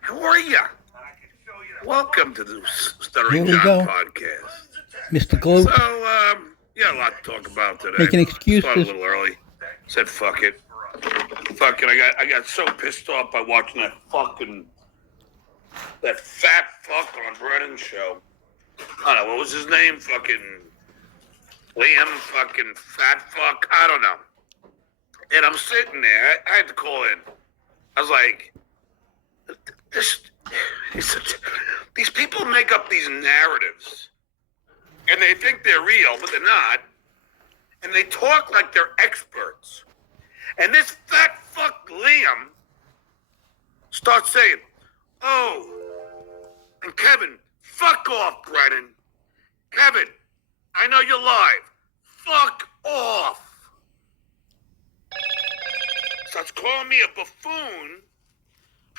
How are ya? Welcome to the Here Stuttering we John go. podcast. Mr. Gloat, So, yeah, a lot to talk about today. making excuses. Started a little early. Said fuck it. Fuck it. I got so pissed off by watching that fat fuck on Brennan's show. I don't know, what was his name? Fucking Liam, fucking fat fuck. I don't know. And I'm sitting there. I had to call in. I was like, these people make up these narratives, and they think they're real, but they're not. And they talk like they're experts. And this fat fuck Liam starts saying, "Oh, and Kevin, fuck off, Brennan. Kevin, I know you're live. Fuck off." Starts calling me a buffoon.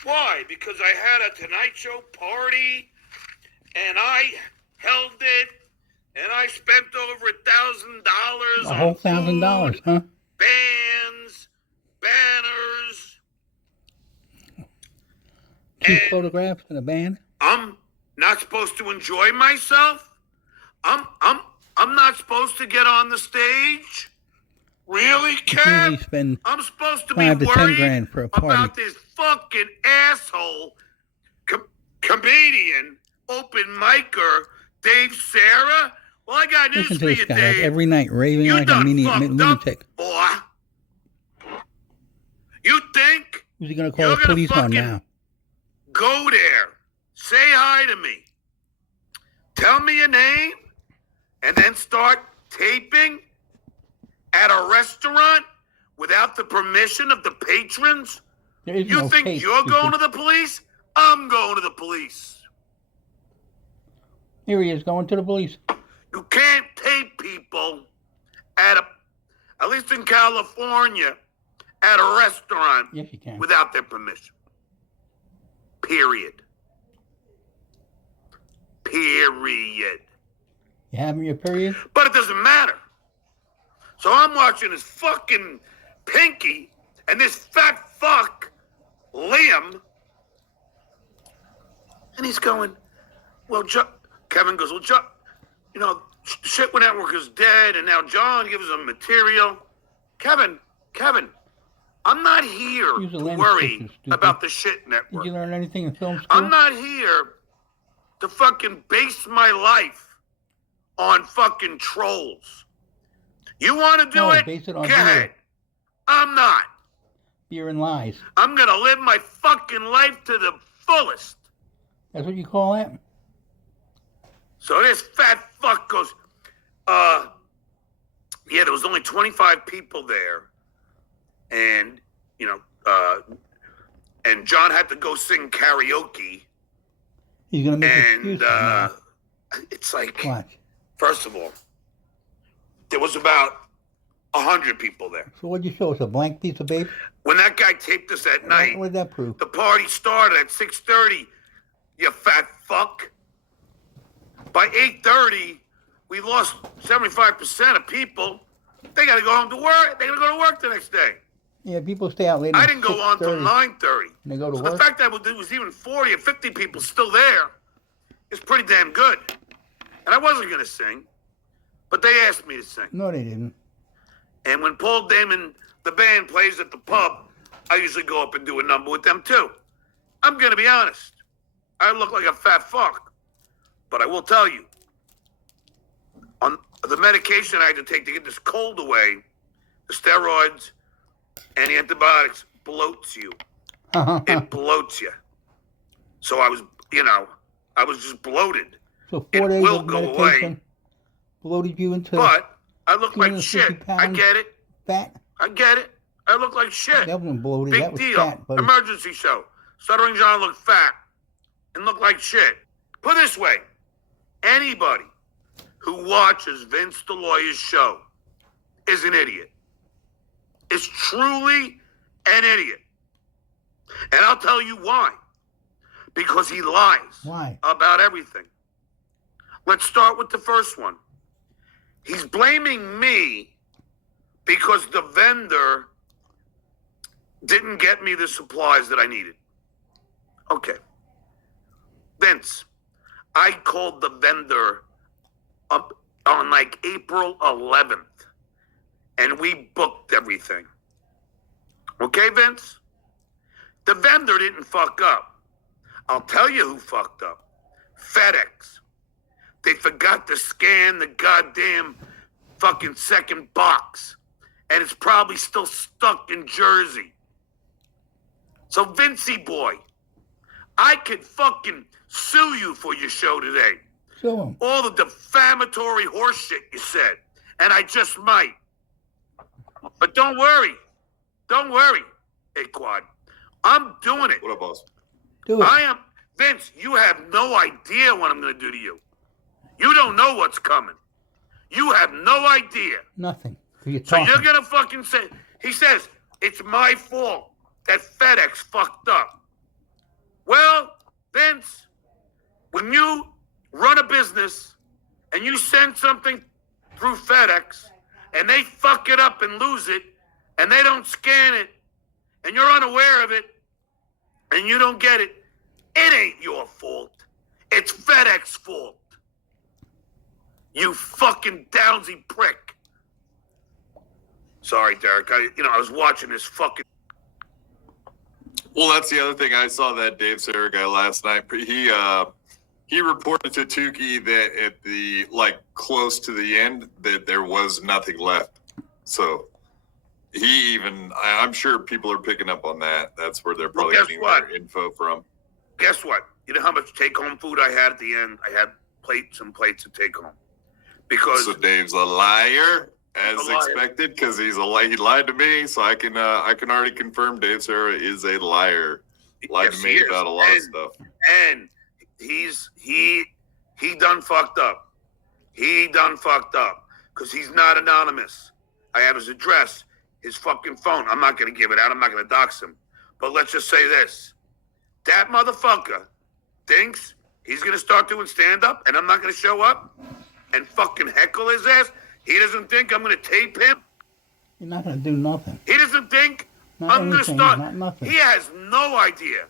Why? Because I had a Tonight Show party, and I held it, and I spent over $1,000. A whole $1,000, huh? Bands, banners. Two photographs and a band. I'm not supposed to enjoy myself. I'm not supposed to get on the stage. Really, Usually Kev? spend I'm supposed to be 5 to 10 worried grand for a party. about this fucking asshole comedian, open micer, Dave Sarah? Well, I got news Listen for to you, this guy like Dave. every night raving You like a done fucked lunatic. up, boy. You think Who's he going to call you're the gonna police on fucking now? go there, say hi to me, tell me your name, and then start taping at a restaurant without the permission of the patrons? There is You no think tape, you're going to stupid. the police? I'm going to the police. Here he is going to the police. You can't tape people at least in California, at a restaurant Yes, you can. without their permission. Period. Period. You having your period? But it doesn't matter. So I'm watching this fucking Pinky and this fat fuck, Liam, and he's going, well, Kevin goes, well, Shit Network is dead, and now John gives them material. Kevin, I'm not here Use the to lens worry picture, stupid. about the Shit Did Network. you learn anything in film school? I'm not here to fucking base my life on fucking trolls. You want to do No, it? base it on Go beer. ahead. I'm not. Beer and lies. I'm going to live my fucking life to the fullest. That's what you call that? So this fat fuck goes, yeah, there was only 25 people there. And, and John had to go sing karaoke. He's going to make And excuses now. it's like, Watch. first of all, there was about 100 people there. So what'd you show us, a blank piece of paper? When that guy taped us at night, What did that prove? the party started at 6:30, you fat fuck. By 8:30, we lost 75% of people. They got to go home to work. They got to go to work the next day. Yeah, people stay out late. I didn't go on till 9:30. And they go to So work? the fact that there was even 40 or 50 people still there is pretty damn good. And I wasn't going to sing, but they asked me to sing. No, they didn't. And when Paul Damon, the band, plays at the pub, I usually go up and do a number with them too. I'm going to be honest. I look like a fat fuck. But I will tell you, on the medication I had to take to get this cold away, the steroids and the antibiotics bloats you. It bloats you. So I was just bloated. So It 4 days will of go medication away. bloated you into But I look like 250 shit. I pounds get it. fat? I get it. I look like shit. That wasn't bloated. Big that was deal. fat. But Emergency show. Stuttering John looked fat and looked like shit. Put it this way. Anybody who watches Vince the Lawyer's show is an idiot. Is truly an idiot. And I'll tell you why. Because he lies. Why? About everything. Let's start with the first one. He's blaming me because the vendor didn't get me the supplies that I needed. Okay, Vince, I called the vendor up on like April 11th, and we booked everything. Okay, Vince? The vendor didn't fuck up. I'll tell you who fucked up. FedEx. They forgot to scan the goddamn fucking second box. And it's probably still stuck in Jersey. So, Vincey boy, I could fucking sue you for your show today. Sue him. All the defamatory horse shit you said. And I just might. But don't worry. Don't worry, hey Quad. I'm doing it. What up, boss? Do it. I am. Vince, you have no idea what I'm going to do to you. You don't know what's coming. You have no idea. Nothing. 'Cause you're So talking. you're going to fucking say, he says, it's my fault that FedEx fucked up. Well, Vince, when you run a business and you send something through FedEx and they fuck it up and lose it and they don't scan it and you're unaware of it and you don't get it, it ain't your fault. It's FedEx fault. You fucking downsy prick. Sorry, Derek. I was watching this fucking. Well, that's the other thing. I saw that Dave Sarah guy last night. He reported to Tukey that at the close to the end that there was nothing left. So I'm sure people are picking up on that. That's where they're probably guess getting what? their info from. Guess what? You know how much take-home food I had at the end? I had plates and plates to take home. Because So Dave's a liar, as A liar. expected, because he lied to me. So I can already confirm Dave Sarah is a liar. Lied Yes, to me he is. about a lot of stuff. And he done fucked up. He done fucked up because he's not anonymous. I have his address, his fucking phone. I'm not going to give it out. I'm not going to dox him. But let's just say this. That motherfucker thinks he's going to start doing stand-up and I'm not going to show up and fucking heckle his ass. He doesn't think I'm going to tape him. You're not going to do nothing. He doesn't think Not I'm going to anything, start. not nothing. He has no idea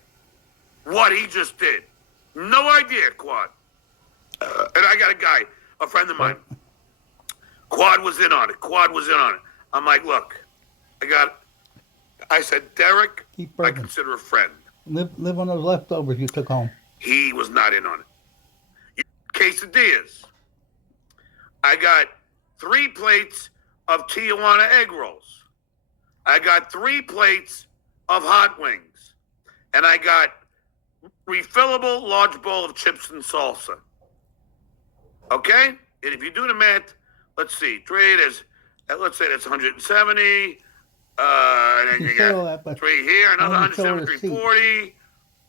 what he just did. No idea, Quad. And I got a guy, a friend of mine. Quad was in on it. I'm like, look, I said, Derek, Keep I working. consider a friend. Live on those leftovers you took home. He was not in on it. Quesadillas. I got 3 plates of Tijuana egg rolls. I got 3 plates of hot wings. And I got refillable large bowl of chips and salsa. Okay? And if you do the math, let's see. 3 is, let's say that's 170. And then You you say all got that, but 3 here, another why don't you show 170, the receipt? 340.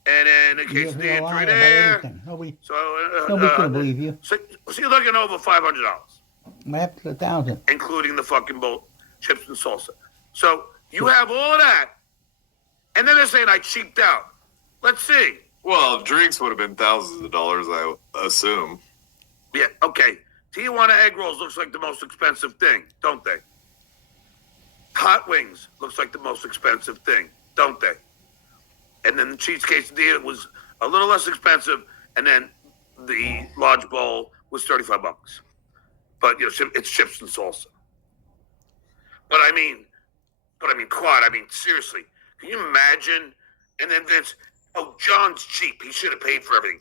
And then the You're a quesadilla, liar 3 about there. everything. Nobody's So, going to believe you. So you're looking over $500, After 1,000. including the fucking bowl, chips and salsa. So you have all of that, and then they're saying I cheaped out. Let's see. Well, drinks would have been thousands of dollars, I assume. Yeah, okay. Tijuana egg rolls looks like the most expensive thing, don't they? Hot wings looks like the most expensive thing, don't they? And then the cheese quesadilla was a little less expensive, and then the large bowl was $35. But it's chips and salsa. But I mean, Quad. I mean, seriously, can you imagine? And then Vince, oh, John's cheap. He should have paid for everything.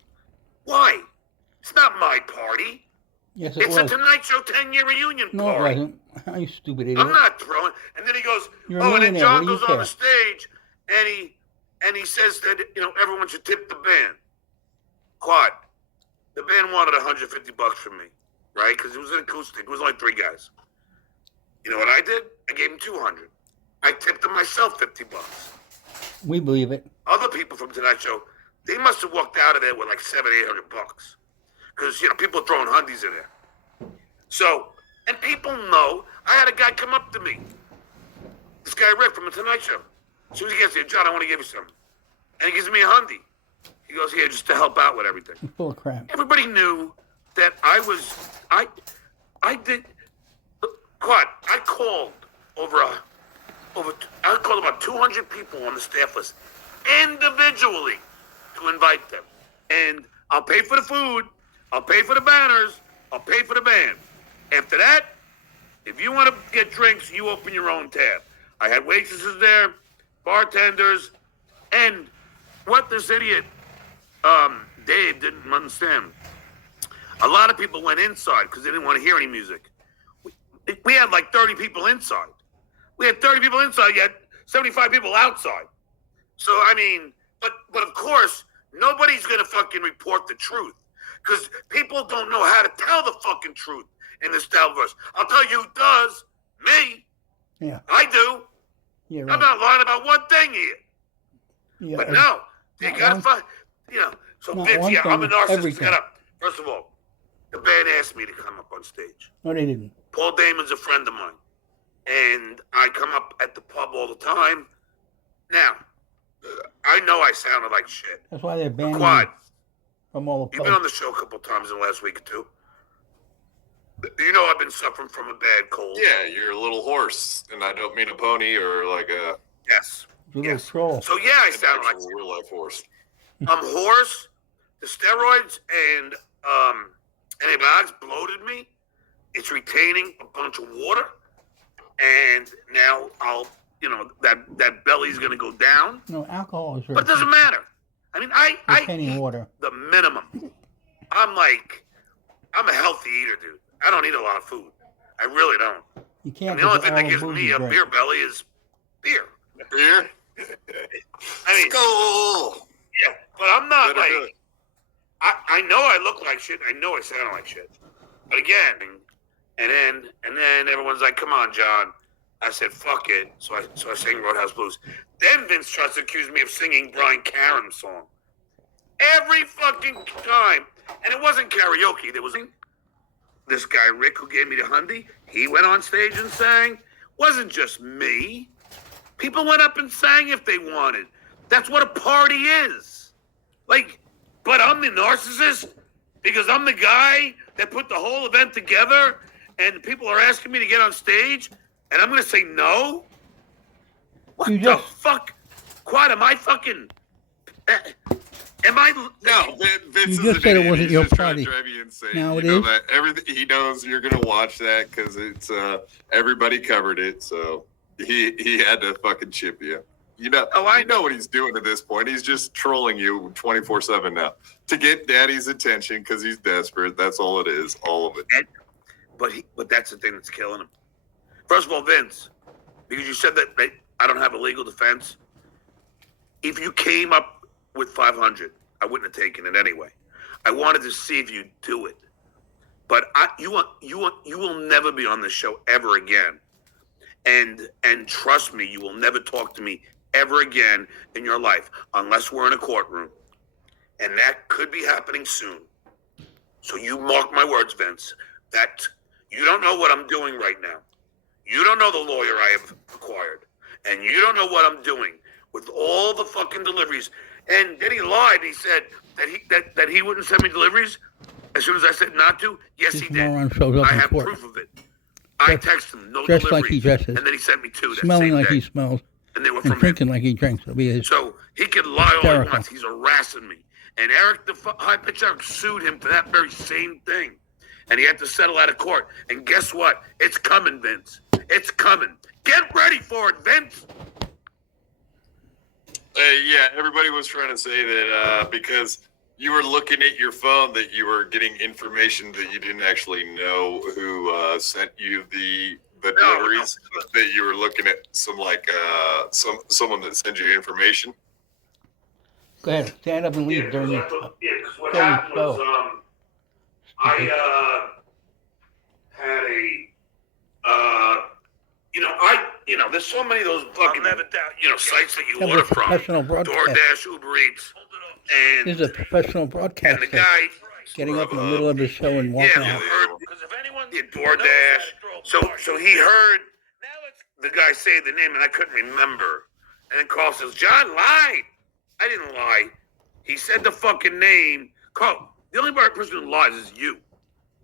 Why? It's not my party. Yes, it It's a was. Tonight Show 10-year reunion No, it party. wasn't. You stupid idiot. I'm not throwing. And then he goes, You're a oh, and then millionaire. John What do you goes on care? the stage and he says that everyone should tip the band. Quad. The band wanted $150 from me, right? Because it was an acoustic. It was only 3 guys. You know what I did? I gave him $200. I tipped them myself $50. We believe it. Other people from Tonight Show, they must have walked out of there with like $700-800 because people are throwing hundies in there. So, and people know. I had a guy come up to me. This guy Rick from the Tonight Show. As soon as he gets here, John, I want to give you something, and he gives me a hundy. He goes, here just to help out with everything. You're full of crap. Everybody knew that I did. Quad. I called I called about 200 people on the staff list individually to invite them. And I'll pay for the food. I'll pay for the banners. I'll pay for the band. After that, if you want to get drinks, you open your own tab. I had waitresses there, bartenders, and what this idiot, Dave, didn't understand. A lot of people went inside because they didn't want to hear any music. We had like 30 people inside. We had 30 people inside, yet 75 people outside. So, I mean, but of course, nobody's going to fucking report the truth because people don't know how to tell the fucking truth in this Stalverse. I'll tell you who does. Me. Yeah. I do. Yeah, right. I'm not lying about one thing here. Yeah, But no, they got to find, So, not Vince, one yeah, I'm a thing, narcissist. everything. First of all, the band asked me to come up on stage. No, they didn't. Paul Damon's a friend of mine. And I come up at the pub all the time. Now, I know I sounded like shit. That's why they're banning Quad, you from all the you've been on pubs. the show a couple times in the last week or two. You know I've been suffering from a bad cold. Yeah, you're a little horse, and I don't mean a pony or like a Yes. You little troll. So yeah, I an sound like actual real life horse. I'm hoarse. The steroids and antibiotics bloated me. It's retaining a bunch of water, and now that belly's gonna go down. No, alcohol is But it doesn't matter. I mean, I retaining eat water. the minimum. I'm a healthy eater, dude. I don't eat a lot of food. I really don't. You can't. And the only because thing that all gives the booze me you a drink. beer belly is beer. Here, I mean, Skull. yeah, but I'm not Better do like. I know I look like shit. I know I sound like shit. But again, and then everyone's like, "Come on, John." I said, "Fuck it." So I sang Roadhouse Blues. Then Vince tries to accuse me of singing Brian Caron's song every fucking time, and it wasn't karaoke. There was this guy Rick who gave me the Hyundai. He went on stage and sang. Wasn't just me. People went up and sang if they wanted. That's what a party is. Like, but I'm the narcissist because I'm the guy that put the whole event together, and people are asking me to get on stage, and I'm going to say no? What You the just- fuck? Quad, am I fucking... am I... No, Vince You is just an said it idiot. wasn't He's your just trying party. to drive you insane. Now it you know is? that everything he knows you're gonna watch that because it's everybody covered it, so he had to fucking chip you. You know, I know what he's doing at this point. He's just trolling you 24/7 now to get Daddy's attention because he's desperate. That's all it is, all of it. But that's the thing that's killing him. First of all, Vince, because you said that I don't have a legal defense. If you came up with 500, I wouldn't have taken it anyway. I wanted to see if you'd do it. But you will never be on this show ever again. And trust me, you will never talk to me ever again in your life unless we're in a courtroom. And that could be happening soon. So you mark my words, Vince, that you don't know what I'm doing right now. You don't know the lawyer I have acquired. And you don't know what I'm doing with all the fucking deliveries. And then he lied. He said that he wouldn't send me deliveries as soon as I said not to. Yes, This he did. moron shows up I in have court. proof of it. I texted him, no dressed deliveries. like he dresses. And then he sent me two that Smelling same like day. he smells And they were and from him. drinking like he drinks. It'll be his. So he can lie all he Hysterical. wants. He's harassing me. And Eric, the high pitch Eric, sued him for that very same thing. And he had to settle out of court. And guess what? It's coming, Vince. It's coming. Get ready for it, Vince. Yeah, everybody was trying to say that because you were looking at your phone that you were getting information that you didn't actually know who sent you the deliveries. That you were looking at someone that sends you information. Go ahead, stand up and leave during the. Because what during the happened was show. I had a there's so many of those fucking sites that you That was order a from. professional broadcast. DoorDash, Uber Eats, and This is a professional and broadcaster the guy getting up in the middle of his show and walking yeah, out. who heard DoorDash. So he heard the guy say the name and I couldn't remember. And then Carl says, John lied. I didn't lie. He said the fucking name. Carl, the only person who lies is you.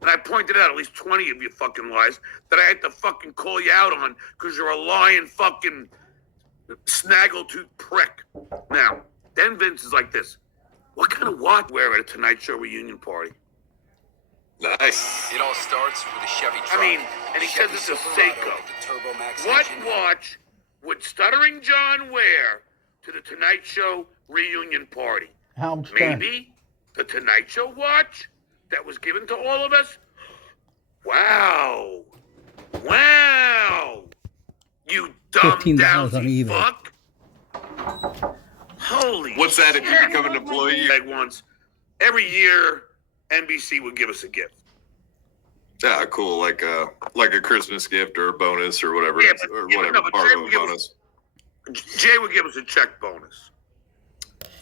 And I pointed out at least 20 of you fucking lies that I had to fucking call you out on because you're a lying fucking snaggletooth prick. Now, then Vince is like this. what kind of watch wear at a Tonight Show reunion party? Nice. It all starts with a Chevy truck. I mean, and he says it's a Seiko. What watch would Stuttering John wear to the Tonight Show reunion party? Helms Maybe the Tonight Show watch that was given to all of us? Wow. Wow. You dumb $15 on dousy eBay. fuck. Holy What's that if you shit. become an employee? Like once every year, NBC would give us a gift. Yeah, cool. Like a Christmas gift or a bonus or whatever. Yeah, Or but- whatever no, but part Jay of would a give bonus. Jay would give us a check bonus.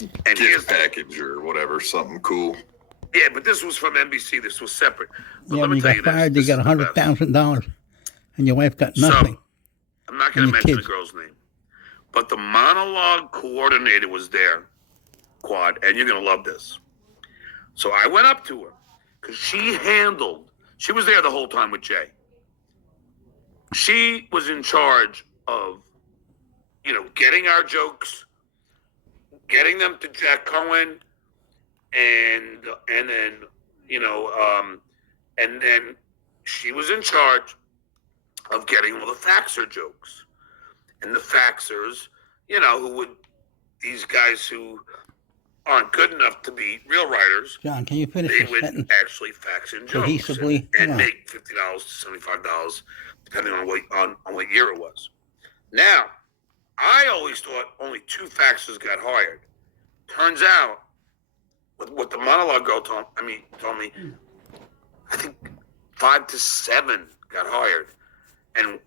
And here's Gift package or whatever. Something cool. yeah, but this was from NBC. This was separate. But Yeah, let when me you tell got you this. fired, This you is got the best. $100,000, and your wife got nothing. So, I'm not going And to your mention the kids. girl's name, but the monologue coordinator was there, Quad, and you're going to love this. So I went up to her because she was there the whole time with Jay. She was in charge of, getting our jokes, getting them to Jack Cohen, and then, and then she was in charge of getting all the faxer jokes. And the faxers, these guys who aren't good enough to be real writers, John, can you finish they the would sentence? actually fax in jokes Cohesively? Come and on. make $50 to $75, depending on what year it was. Now, I always thought only 2 faxers got hired. Turns out, what the monologue girl told me, I think 5 to 7 got hired, and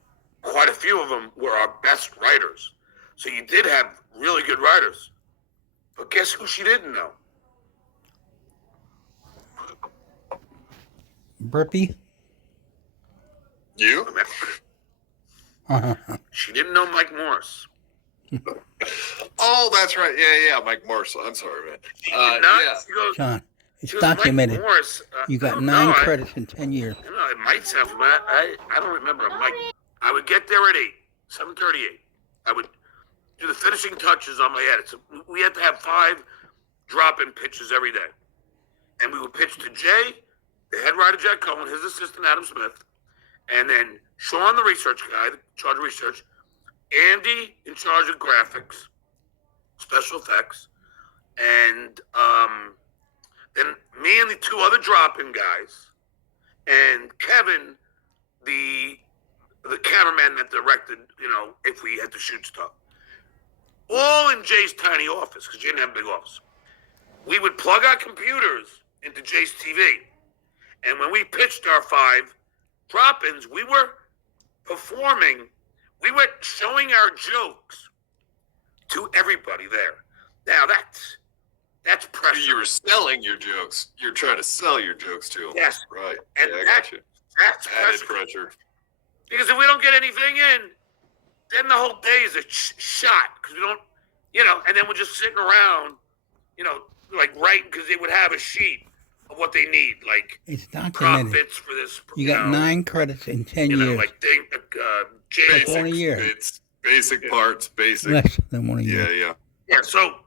quite a few of them were our best writers. So you did have really good writers, but guess who she didn't know? Burpee? You? She didn't know Mike Morris. Oh, that's right. Yeah. Mike Morris. I'm sorry, man. She did not. Yeah. She goes, John, it's she goes, Mike documented. Morris, You I got don't 9 know. credits in 10 years. It might sound familiar. I don't remember a Mike. I would get there at 7:38. I would do the finishing touches on my edits. We had to have 5 drop-in pitches every day. And we would pitch to Jay, the head writer Jack Cohen, his assistant Adam Smith, and then Sean, the research guy, the charge of research, Andy in charge of graphics, special effects, and then me and the 2 other drop-in guys, and Kevin, the cameraman that directed, if we had to shoot stuff. All in Jay's tiny office, because Jay didn't have a big office. We would plug our computers into Jay's TV. And when we pitched our 5 drop-ins, we were performing, we were showing our jokes to everybody there. Now that's pressure. You were selling your jokes. You're trying to sell your jokes to them. Yes. Right. And yeah, I that- got you. That's Added pressure. pressure. Because if we don't get anything in, then the whole day is a shot. Because we don't, and then we're just sitting around, like writing, because they would have a sheet of what they need, like It's documented. profits for this. You got 9 credits in 10 years. Like Jay. That's 1 a year. It's basic parts, basic. Less than 1 a year. Yeah. Yeah. So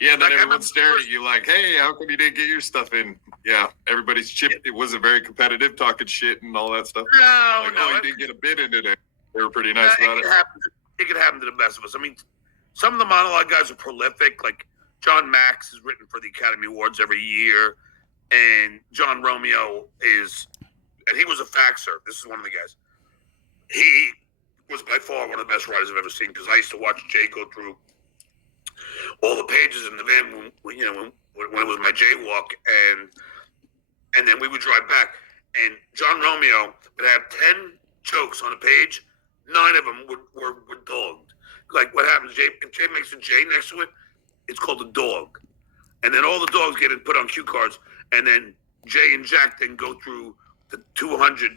Yeah, then Like, I everyone's remember staring first- at you like, hey, how come you didn't get your stuff in? Yeah, everybody's chipped. It wasn't very competitive, talking shit and all that stuff. no, Like, no, you didn't get a bid in today. They were pretty nice about it. It could happen to the best of us. I mean, some of the monologue guys are prolific. Like John Max is written for the Academy Awards every year, and John Romeo and he was a faxer. This is one of the guys. He was by far one of the best writers I've ever seen, because I used to watch Jay go through all the pages in the van when it was my jaywalk, and then we would drive back, and John Romeo would have 10 jokes on a page. 9 of them were dogged. Like what happens, if Jay makes a J next to it, it's called a dog. And then all the dogs get put on cue cards, and then Jay and Jack then go through the 200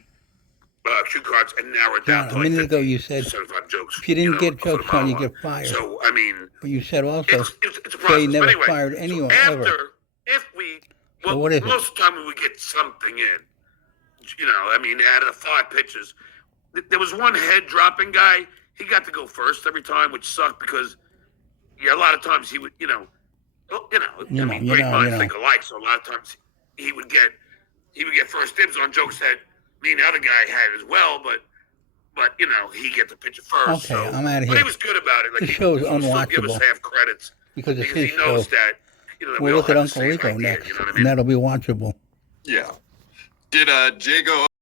cue cards and narrow it down John, to a like minute ago you said 75 jokes. if you didn't get for the jokes on, you monologue. get fired. So, I mean, But you said also it's a process. Jay never but anyway, fired anyone so ever. if we, So what is it? most of the time we would get something in. I mean, out of the 5 pitches, there was one head dropping guy. He got to go first every time, which sucked because, a lot of times he would, Well, I mean, great minds think alike. So a lot of times he would get first dibs on jokes that me and the other guy had as well, but he get the picture first. Okay, so, I'm out of but here. he was good about it. Like This he show is would still give us unwatchable half credits because it's his he knows show. that that we We'll all look at have the Uncle same Rico idea. next, You know what I mean? and that'll be watchable. Yeah. Did Jay go